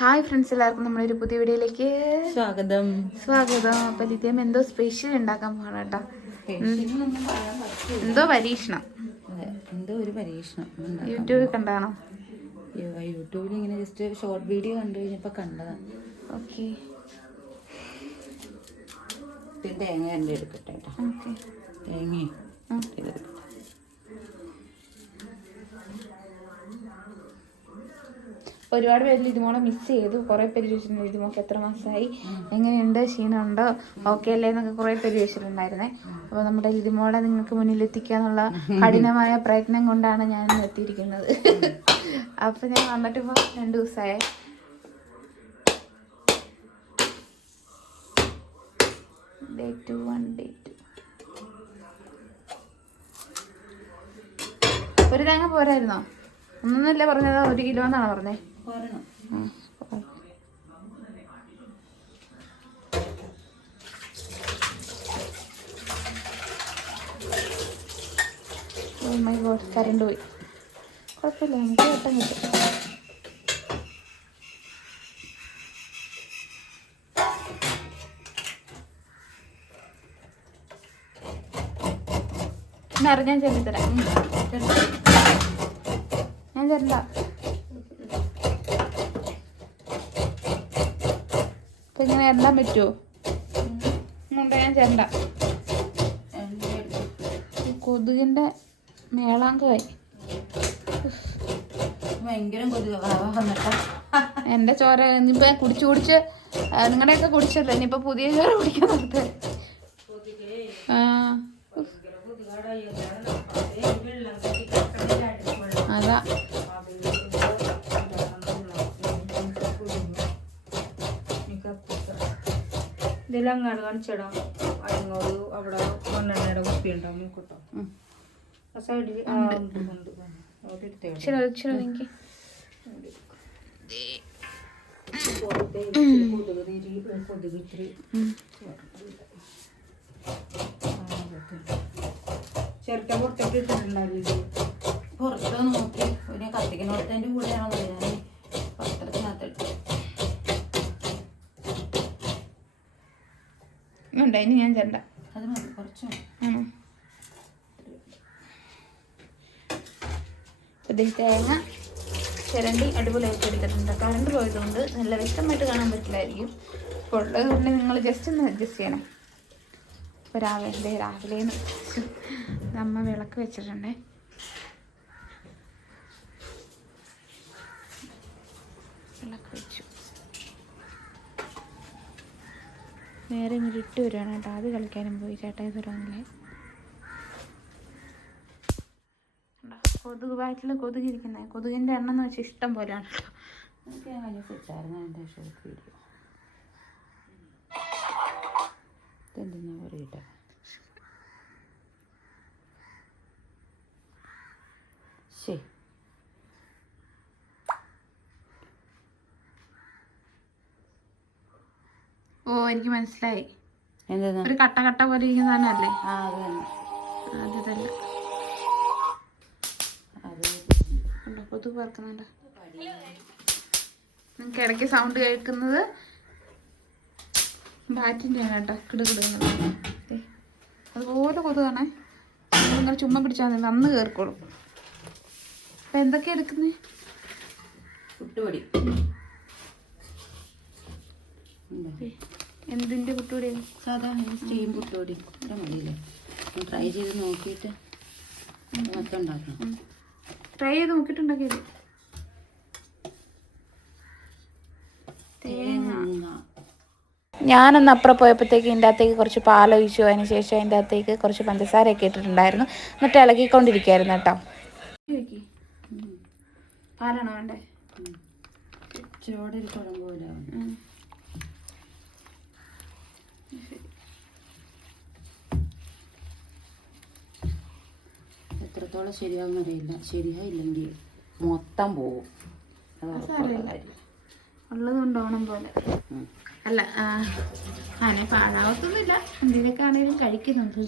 Hi friends എല്ലാവർക്കും നമ്മുടെ ഒരു പുതിയ വീഡിയോയിലേക്ക് സ്വാഗതം. സ്വാഗതം. അപ്പൊ ലിത്യം എന്തോ സ്പെഷ്യൽ ഉണ്ടാക്കാൻ പോകണം കേട്ടോ. എന്തോ പരീക്ഷണം. എന്തോ ഒരു പരീക്ഷണം. യൂട്യൂബിൽ കണ്ടാണോ യൂട്യൂബിൽ ഇങ്ങനെ ജസ്റ്റ് ഷോർട്ട് വീഡിയോ കണ്ടു കഴിഞ്ഞപ്പോ കണ്ടതാ. ഓക്കെ തേങ്ങ എന്റെ എടുക്കട്ടെ കേട്ടോ. തേങ്ങ ഒരുപാട് പേരിൽ ഇതുമോളെ മിസ് ചെയ്തു. കുറെ പേര് ചോദിച്ചിട്ടുണ്ട് ഇതുമോക്ക് എത്ര മാസമായി എങ്ങനെയുണ്ട്? ക്ഷീണമുണ്ടോ? ഓക്കെ അല്ലേ? എന്നൊക്കെ കുറെ പേര് ചോദിച്ചിട്ടുണ്ടായിരുന്നേ. അപ്പോൾ നമ്മുടെ ലിതുമോളെ നിങ്ങൾക്ക് മുന്നിൽ എത്തിക്കാന്നുള്ള കഠിനമായ പ്രയത്നം കൊണ്ടാണ് ഞാൻ എത്തിയിരിക്കുന്നത്. അപ്പൊ ഞാൻ വന്നിട്ട് ഇപ്പോൾ രണ്ട് ദിവസമായി. ടു ഒരു തേങ്ങ പോരായിരുന്നോ? ഒന്നല്ലേ പറഞ്ഞത്? ഒരു കിലോ എന്നാണ് പറഞ്ഞേ? My god, കറണ്ട് പോയി. കുഴപ്പമില്ല നമുക്ക് വെട്ടം കിട്ടും. ഞാൻ ചെല്ലിത്തരാം ഞാൻ തരണ്ട. അപ്പൊ ഇങ്ങനെ എണ്ണാൻ പറ്റുമോ ഉണ്ടോ ഞാൻ ചെണ്ട കൊതുകിന്റെ മേളാങ്കമായി വന്നിട്ടാ. എന്റെ ചോര ഇനിയിപ്പ കുടിച്ച് കുടിച്ച് നിങ്ങളുടെ നിങ്ങളുടെയൊക്കെ കുടിച്ചല്ലോ? ഇനിയിപ്പൊ പുതിയ ചോര കുടിക്കാൻ നിർത്തേ. ആ. ഉഫ്. അതാ. ഇതെല്ലാം അങ്ങാട് കാണിച്ചടാ. അതിനോട് അവിടെ മണ്ണെണ്ണയുടെ കുപ്പി ഉണ്ടാവും മൂക്കട്ടോ. ഉം. ആ സൈഡിൽ ആ ഉണ്ട്. അവിടെ എടുത്തേ ഇച്ചിരി ഇച്ചിരി എനിക്ക് കൊതുക് തിരി കൊതുക് ഇത്തിരി ചെറുക്കൻ പുറത്തേക്ക് ഇട്ടിട്ടുണ്ടാവില്ല പുറത്ത് നോക്കി. ഒരു കത്തിക്കണോടത്തതിന്റെ കൂടെയാണോ? ഞാൻ ഉണ്ട്. അതിന് ഞാൻ ചെണ്ട അത് മതി. കുറച്ച് തേങ്ങ ചിരണ്ടി അടിപൊളിയായിട്ട് എടുത്തിട്ടുണ്ട്. കറണ്ട് പോയതുകൊണ്ട് നല്ല വ്യക്തമായിട്ട് കാണാൻ പറ്റില്ലായിരിക്കും. അപ്പോൾ ഉള്ളത് കൊണ്ട് നിങ്ങൾ ജസ്റ്റ് ഒന്ന് അഡ്ജസ്റ്റ് ചെയ്യണം. ഇപ്പോൾ രാവിലെ രാവിലെ അമ്മ വിളക്ക് വെച്ചിട്ടുണ്ടേ വിളക്ക് വെച്ചു നേരെ ഇരുട്ട് വരുവാണ് കേട്ടോ. അത് കളിക്കാനും പോയി. ചേട്ടായി തുടങ്ങില്ലേ കൊതുക് വയറ്റിൽ കൊതുക് ഇരിക്കുന്നത് കൊതുകിന്റെ എണ്ണം എന്ന് വെച്ചാൽ ഇഷ്ടം പോലെയാണ് കേട്ടോ. ശരി ഓ എനിക്ക് മനസ്സിലായി. ഒരു കട്ട കട്ട പോലെ ഇരിക്കുന്ന സാധനമല്ലേ? ആ അത് തന്നെ. അതല്ല. അത് പറക്കുന്നുണ്ട്? നിങ്ങൾക്ക് ഇടയ്ക്ക് സൗണ്ട് കേൾക്കുന്നത് ബാറ്റിന്റെ ആണ് കേട്ടോ. കിടുകിടുന്നത് അതുപോലെ കൊതുകാണേ നിങ്ങൾ ചുമ്മാ പിടിച്ചാൽ മതി. അന്ന് കയറിക്കോളും അപ്പം എന്തൊക്കെയാ എടുക്കുന്നത് പുട്ടുപൊടി. എന്തിന്റെ പുട്ടുപൊടി സാധാ സ്റ്റീം പുട്ടുപൊടി. ഇവിടെ മതിയില്ലേ? ട്രൈ ചെയ്ത് നോക്കിയിട്ട് മൊത്തം ഉണ്ടാക്കണം. ട്രൈ ചെയ്ത് നോക്കിയിട്ടുണ്ടാക്കിയത് തേങ്ങ. ഞാനൊന്ന് അപ്പുറം പോയപ്പോഴത്തേക്ക് ഇതിന്റെ അകത്തേക്ക് കുറച്ച് പാലൊഴിച്ചു അതിന് ശേഷം അതിന്റെ അകത്തേക്ക് കുറച്ച് പഞ്ചസാരയൊക്കെ ഇട്ടിട്ടുണ്ടായിരുന്നു. എന്നിട്ട് ഇളകിക്കൊണ്ടിരിക്കുകയായിരുന്നു കേട്ടോ. പാലാണോ വേണ്ടേ? ഒരു കുഴമ്പ് പോലെ. എത്രത്തോളം ശരിയാവുന്നറിയില്ല ശരിയായില്ലെങ്കിൽ മൊത്തം പോവും. ഉള്ളത് കൊണ്ടോണം പോലെ. അല്ല അങ്ങനെ പാഴാവത്തൊന്നുമില്ല. എന്തിനൊക്കെ ആണെങ്കിലും കഴിക്കുന്നുണ്ട്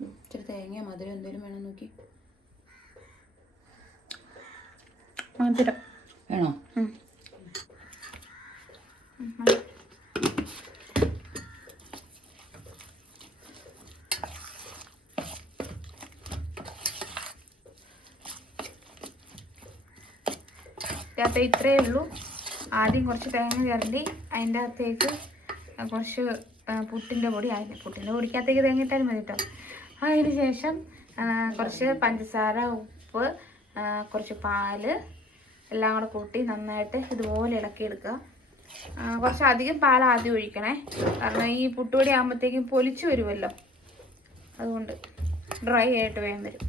ഇച്ചിരി തേങ്ങ മധുരം എന്തെങ്കിലും വേണം നോക്കി. മധുരം. വേണോ. ഇതിനകത്ത് ഇത്രയേ ഉള്ളൂ. ആദ്യം കുറച്ച് തേങ്ങ ചിരണ്ടി അതിന്റെ അകത്തേക്ക് കുറച്ച് പുട്ടിന്റെ പൊടി ആയി പുട്ടിന്റെ പൊടിക്കകത്തേക്ക് തേങ്ങ ഇട്ടാൽ മതി കേട്ടോ. അതിന് ശേഷം കുറച്ച് പഞ്ചസാര ഉപ്പ് കുറച്ച് പാൽ എല്ലാം കൂടെ കൂട്ടി നന്നായിട്ട് ഇതുപോലെ ഇളക്കി എടുക്കുക. കുറച്ച് അധികം പാൽ ആദ്യം ഒഴിക്കണേ. കാരണം ഈ പുട്ടുപൊടി ആകുമ്പോഴത്തേക്കും പൊലിച്ചു വരുമല്ലോ. അതുകൊണ്ട് ഡ്രൈ ആയിട്ട് വേഗം വരും.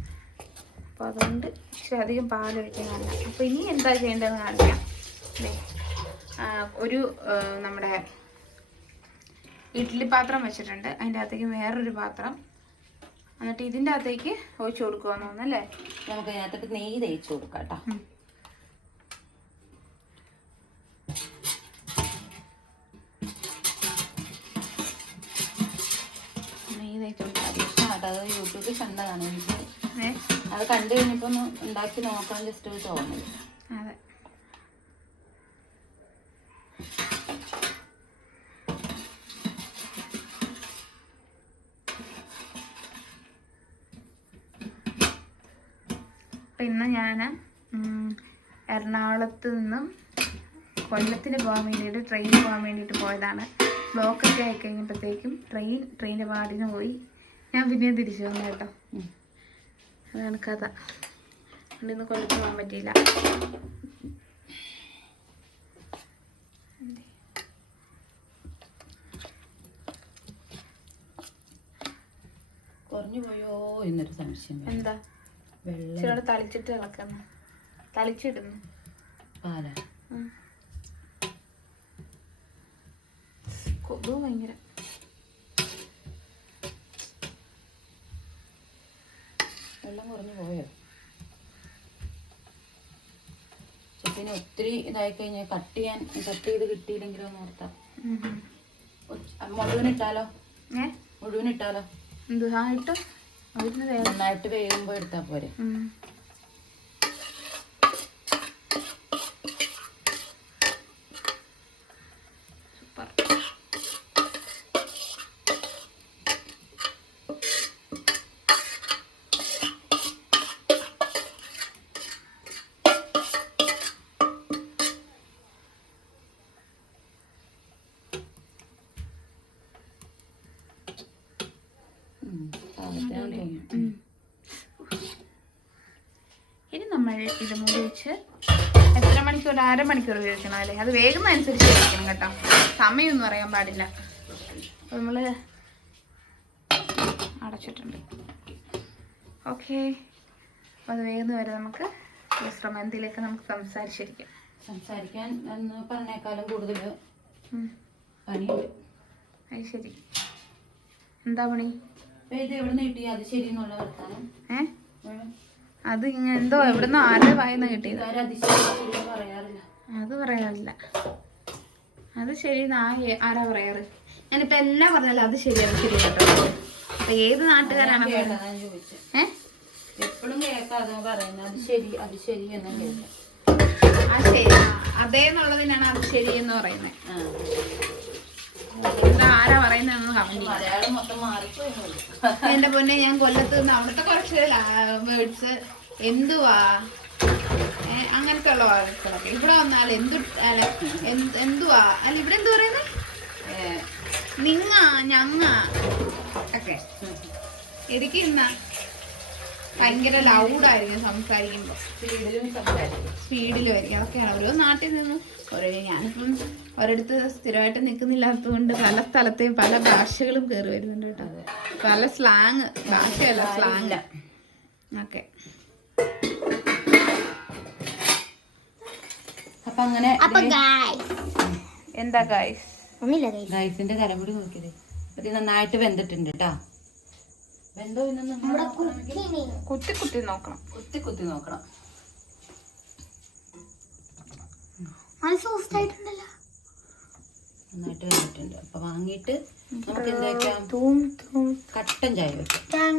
അപ്പോൾ അതുകൊണ്ട് ഇച്ചിരി അധികം പാൽ ഒഴിക്കുന്നതല്ല അപ്പോൾ ഇനി എന്താ ചെയ്യേണ്ടതെന്ന് കാണിക്കാം. ഒരു നമ്മുടെ ഇഡ്ഡലി പാത്രം വെച്ചിട്ടുണ്ട്. അതിന്റെ അകത്തേക്ക് വേറൊരു പാത്രം. എന്നിട്ട് ഇതിന്റെ അകത്തേക്ക് ഒഴിച്ചു കൊടുക്കുക തോന്നുന്നല്ലേ നമുക്ക് അതിനകത്തേക്ക് നെയ്യ് തേച്ച് കൊടുക്കാം കേട്ടോ. കണ്ടതാണ് എനിക്ക് അത് കണ്ടു കഴിഞ്ഞപ്പോൾ ഒന്ന് ഉണ്ടാക്കി നോക്കണം ജസ്റ്റ് ഒരു തോന്നൽ അതെ. പിന്നെ ഞാൻ എറണാകുളത്ത് നിന്നും കൊല്ലത്തിന് പോകാൻ വേണ്ടിയിട്ട് ട്രെയിനിൽ പോകാൻ വേണ്ടിയിട്ട് പോയതാണ്. ബ്ലോക്കൊക്കെ ആയി കഴിഞ്ഞപ്പോഴത്തേക്കും ട്രെയിൻ ട്രെയിനിന്റെ പാടിന് പോയി. ഞാൻ പിന്നെയും തിരിച്ചു വന്നു കേട്ടോ. അതാണ് കഥ. അതുകൊണ്ട് ഇന്ന് കൊല്ലത്ത് പോകാൻ പറ്റിയില്ല. കുറഞ്ഞു പോയോ എന്നൊരു സംശയം എന്താ? വെള്ളം. തളിച്ചിട്ട് ഇളക്കുന്നു തളിച്ചിടുന്നു. പാല. ഭയങ്കര. വെള്ളം കുറഞ്ഞു പോയോ? ചിക്കന് ഒത്തിരി ഇതായി കഴിഞ്ഞാൽ കട്ട് ചെയ്യാൻ കട്ട് ചെയ്ത് കിട്ടിയില്ലെങ്കിലോ എന്ന് ഓർത്താം. മുഴുവൻ ഇട്ടാലോ? മുഴുവൻ ഇട്ടാലോ? നന്നായിട്ട് വേകുമ്പോൾ എടുത്താൽ പോരെ. എത്ര ഒരു അരമണിക്കൂർ ഉപയോഗിക്കണം അല്ലേ? അത് വേഗം അനുസരിച്ച് ഉപയോഗിക്കണം കേട്ടോ. സമയമൊന്നും അറിയാൻ പാടില്ല. അപ്പോൾ നമ്മൾ അടച്ചിട്ടുണ്ട്. ഓക്കെ. അപ്പോൾ അത് വേഗം വരെ നമുക്ക് വിശ്രമന്തിയിലേക്ക് നമുക്ക് സംസാരിച്ചിരിക്കാം സംസാരിക്കാൻ എന്ന് പറഞ്ഞേക്കാളും കൂടുതൽ. പണിയുണ്ട്. അത് ശരി. എന്താ പണി? ഇത് എവിടെ നിന്ന് കിട്ടി? അത് ശരി എന്നുള്ള വർത്താനം. ഏ? അത് ഇങ്ങനെ എന്തോ എവിടുന്നോ ആരുടെ വായന കിട്ടിയത്? അത് പറയാറില്ല. അത് ശരി ആരാ പറയാറ്? ഞാനിപ്പോ എല്ലാം പറഞ്ഞാലും അത് ശരിയാണ് ശരി കേട്ടോ അപ്പൊ ഏത് നാട്ടുകാരാണ് എപ്പോഴും കേൾക്കാതെ പറയുന്നത്? അത് ശരി അത് ശരി എന്നും കേൾക്കാം ആ, അതേന്നുള്ളതിനാണ് അത് ശരി എന്ന് പറയുന്നത്. ആരാ പറയുന്നതെന്ന് കമന്റ് എന്റെ പൊന്നെ ഞാൻ കൊല്ലത്ത് നിന്ന് അവിടുത്തെ കുറച്ച് വേർഡ്സ് എന്തുവാ? അങ്ങനത്തെ ഉള്ള വാക്കുകളൊക്കെ. ഇവിടെ വന്നാൽ എന്തു അല്ല എന്ത്- എന്തുവാ? അല്ല ഇവിടെ എന്തു പറയുന്നത് നിങ്ങ ഞങ്ങ. ഒക്കെ. എനിക്ക് ഇന്ന. ഭയങ്കര ലൗഡായിരിക്കും സംസാരിക്കുമ്പോൾ സ്പീഡിലും സംസാരിക്കും. സ്പീഡിലും ആയിരിക്കും. അതൊക്കെയാണ്. ഓരോ നാട്ടിൽ നിന്ന് ഓരോ ഞാനിപ്പം ഒരിടത്ത് സ്ഥിരമായിട്ട് നിൽക്കുന്നില്ലാത്തതുകൊണ്ട് പല സ്ഥലത്തെയും പല ഭാഷകളും കയറി വരുന്നുണ്ട് കേട്ടോ. പല സ്ലാങ് ഭാഷയല്ല സ്ലാങ് ഓക്കെ. അപ്പൊ അങ്ങനെ എന്താ ഗായ്സ് ഗൈസിന്റെ കരമുടി നോക്കിയത്. അത് നന്നായിട്ട് വെന്തിട്ടുണ്ട് കേട്ടോ വെന്തോ നോക്കണമെങ്കിൽ കുത്തി കുത്തി നോക്കണം. കുത്തി കുത്തി നോക്കണം. നന്നായിട്ട് വന്നിട്ടുണ്ട്. അപ്പൊ വാങ്ങിയിട്ട് നമുക്ക് എന്താ കട്ടൻ ചായ വെക്കാം.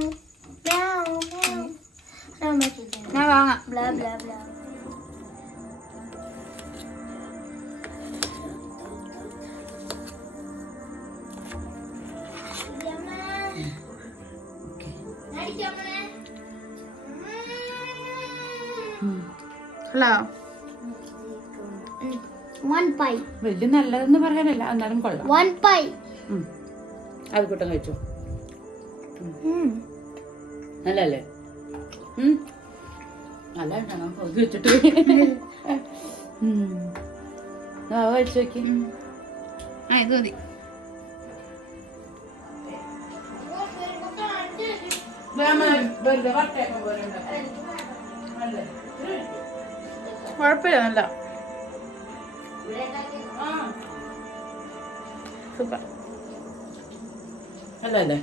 അല്ല. വലിയ നല്ലതെന്ന് പറയാനല്ല എന്നാലും കൊള്ളാം. അത് കൂട്ടം കഴിച്ചു. നല്ലല്ലേ. നല്ല ഉണ്ടാ പകുതി വെച്ചിട്ട്. കഴിച്ചു നോക്കി. ആ ഇത് മതി. കുഴപ്പമില്ല നല്ല. സൂപ്പർ. അല്ലേ.